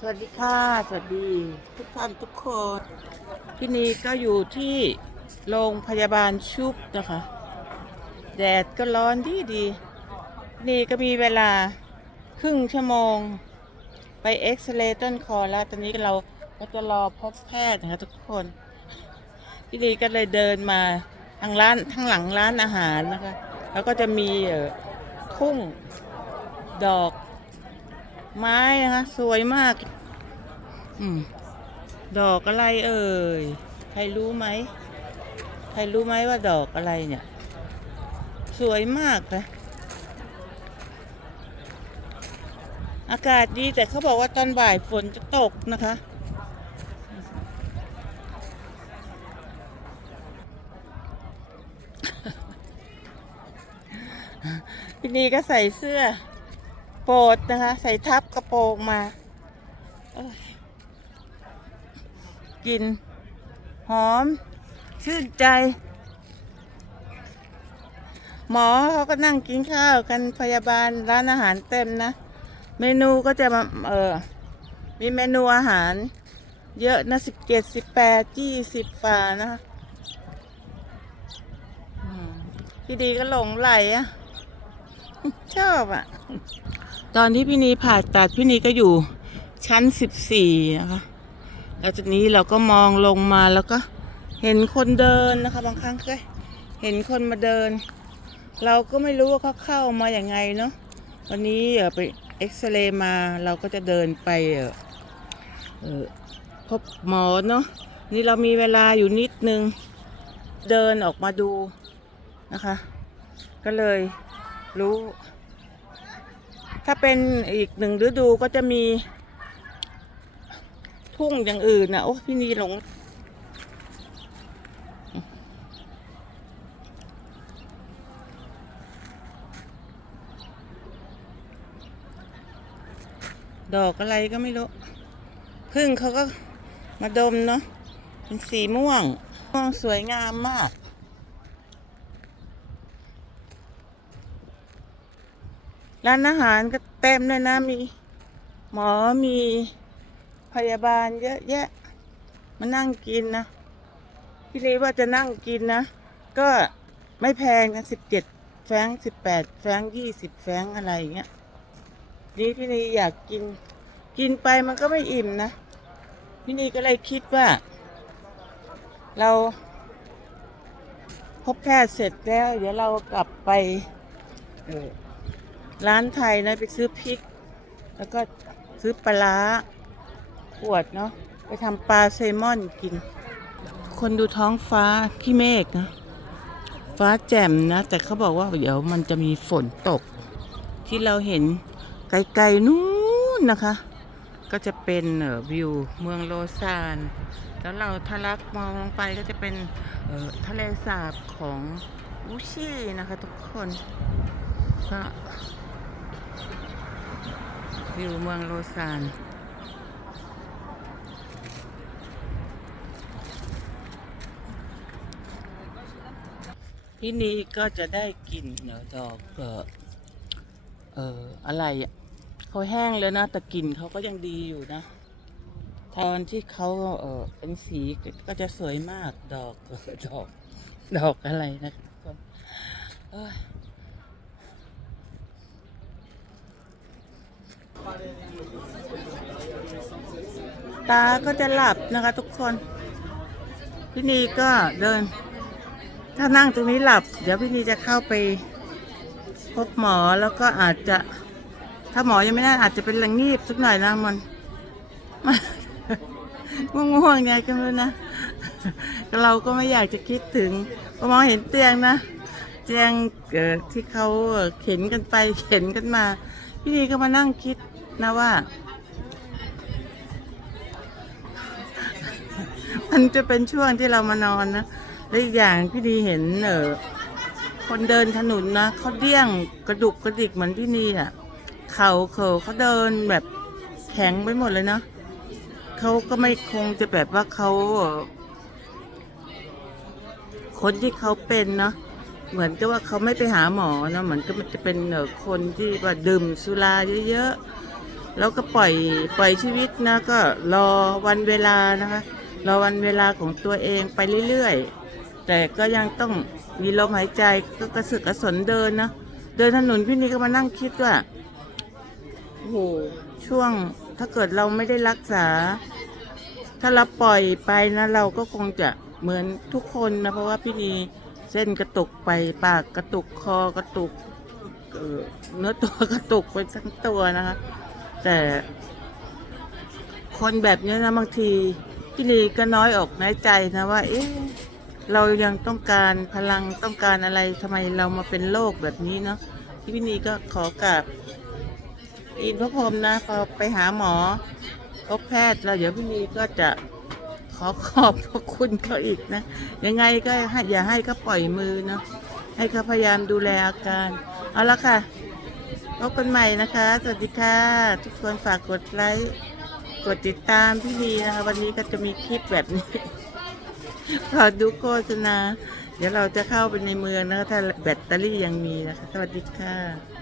สวัสดีค่ะ สวัสดี ทุกท่านทุกคนพี่นี่ก็อยู่ที่โรงพยาบาลชุบนะคะ แดดก็ร้อนดีดีพี่นีก็มีเวลาครึ่งชั่วโมง ไปเอ็กซเรย์ต้นคอแล้ว ตอนนี้เราก็จะรอพบแพทย์นะคะทุกคนพี่นี่ก็เลยเดินมาทางร้านทางหลังร้านอาหารนะคะ แล้วก็จะมีทุ่งดอก ไม้นะคะ สวยมาก อืมดอกอะไรเอ่ย ใครรู้ไหม ใครรู้ไหมว่าดอกอะไรเนี่ย สวยมากนะ อากาศดีแต่เขาบอกว่าตอนบ่ายฝนจะตกนะคะ พี่นีก็ใส่เสื้อ โปรดนะคะ ใส่ทับกระโปรงมา กิน หอม ชื่นใจ หมอเขาก็นั่งกินข้าวกันพยาบาลร้านอาหารเต็มนะ เมนูก็จะมาเออ มีเมนูอาหาร เยอะนะสิบเจ็ดสิบแปดยี่สิบฝ่านะคะอืมพี่ดีก็หลงไหลอะชอบอะ ตอนที่พี่นีผ่าตัดพี่นีก็อยู่ชั้นสิบสี่นะคะแล้วจากนี้เราก็มองลงมาแล้วก็เห็นคนเดินนะคะบางครั้งก็เห็นคนมาเดิน เราก็ไม่รู้ว่าเขาเข้ามาอย่างไงเนาะวันนี้เออไปเอ็กซเรย์มาเราก็จะเดินไปเออเออพบหมอเนาะนี่เรามีเวลาอยู่นิดนึง เดินออกมาดูนะคะ ก็เลยรู้ ถ้าเป็นอีกหนึ่งฤดูก็จะมี ทุ่งอย่างอื่นนะโอ้พี่นีหลง ดอกอะไรก็ไม่รู้ พึ่งเขาก็มาดมเนาะเป็นสีม่วงม่วงสวยงามมาก ร้านอาหารก็เต็มเลยนะ มี หมอมีพยาบาลเยอะแยะ มานั่งกินนะพี่ลีว่าจะนั่งกินนะ ก็ไม่แพงนะสิบเจ็ดแฟงสิบแปดแฟงยี่สิบแฟงอะไรอย่างเงี้ยนี่พี่นีอยากกิน กินไปมันก็ไม่อิ่มนะพี่นีก็เลยคิดว่า เราพบแพทย์เสร็จแล้ว เดี๋ยวเรากลับไป เออ ร้านไทยนะไปซื้อพริก แล้วก็ซื้อปลาร้าขวดเนาะไปทำปลาแซลมอนกิน คนดูท้องฟ้าขี้เมฆนะ ฟ้าแจ่มนะ แต่เขาบอกว่าเดี๋ยวมันจะมีฝนตก ที่เราเห็นไกลๆนู้นนะคะ ก็จะเป็นวิวเมืองโลซานแล้วเราทะลักมองลงไปก็จะเป็นทะเลสาบของอูชีนะคะทุกคนก็ วิวเมืองโลซานที่นี้ก็จะได้กลิ่นเนดอกเอ่อเอ่ออะไรอะเขาแห้งแล้วนะแต่กลิ่นเขาก็ยังดีอยู่นะ ตอนที่เขาเออเป็นสีก็จะสวยมากดอกเออดอก ดอกอะไรนะทุกคนเอ้ย ตาก็จะหลับนะคะทุกคน พี่นีก็เดิน ถ้านั่งตรงนี้หลับ เดี๋ยวพี่นีจะเข้าไป พบหมอแล้วก็อาจจะ ถ้าหมอยังไม่ได้อาจจะเป็นลังงีบสักหน่อยนะมันมันง่วงๆไงก็ไม่รู้นะเราก็ไม่อยากจะคิดถึงพอมองเห็นเตียงนะเตียงเอ่อที่เขาเข็นกันไปเข็นกันมา พี่นีก็มานั่งคิด นะว่า มันจะเป็นช่วงที่เรามานอนนะและอีกอย่างพี่ดีเห็นเออคนเดินถนนนะเขาเดี้ยงกระดุกกระดิกเหมือนพี่นีอะเข่าเขาเขาเดินแบบแข็งไปหมดเลยเนาะเขาก็ไม่คงจะแบบว่าเขาคนที่เขาเป็นเนาะเหมือนกับว่าเขาไม่ไปหาหมอเนาะเหมือนก็มันจะเป็นเออคนที่ว่าดื่มสุราเยอะๆ แล้วก็ปล่อยปล่อยชีวิตนะก็รอวันเวลานะคะรอวันเวลาของตัวเองไปเรื่อยๆ แต่ก็ยังต้องมีลมหายใจก็กระสึกกระสนเดินนะเดินถนนพี่นี่ก็มานั่งคิดว่าโอ้โหช่วงถ้าเกิดเราไม่ได้รักษา ถ้าเราปล่อยไปนะ เราก็คงจะเหมือนทุกคนนะเพราะว่าพี่นีเส้นกระตุกไปปากกระตุกคอกระตุกเอ่อเนื้อตัวกระตุกไปทั้งตัวนะคะ แต่ คนแบบนี้นะบางทีพี่นีก็น้อยอกน้อยใจนะว่า เอ๊ะเรายังต้องการพลังต้องการอะไรทำไมเรามาเป็นโรคแบบนี้เนาะที่พี่นีก็ขอกราบอินพระพรมนะพอไปหาหมอพบแพทย์แล้วเดี๋ยวพี่นีก็จะขอขอบพระคุณเขาอีกนะ ยังไงก็ให้อย่าให้เขาปล่อยมือเนาะให้เขาพยายามดูแลอาการ เอาละค่ะ พบกันใหม่นะคะ สวัสดีค่ะ ทุกคนฝากกดไลค์ กดติดตามพี่นีนะคะ วันนี้ก็จะมีคลิปแบบนี้ขอดูโฆษณา เดี๋ยวเราจะเข้าไปในเมืองนะคะถ้าแบตเตอรี่ยังมีนะคะ สวัสดีค่ะ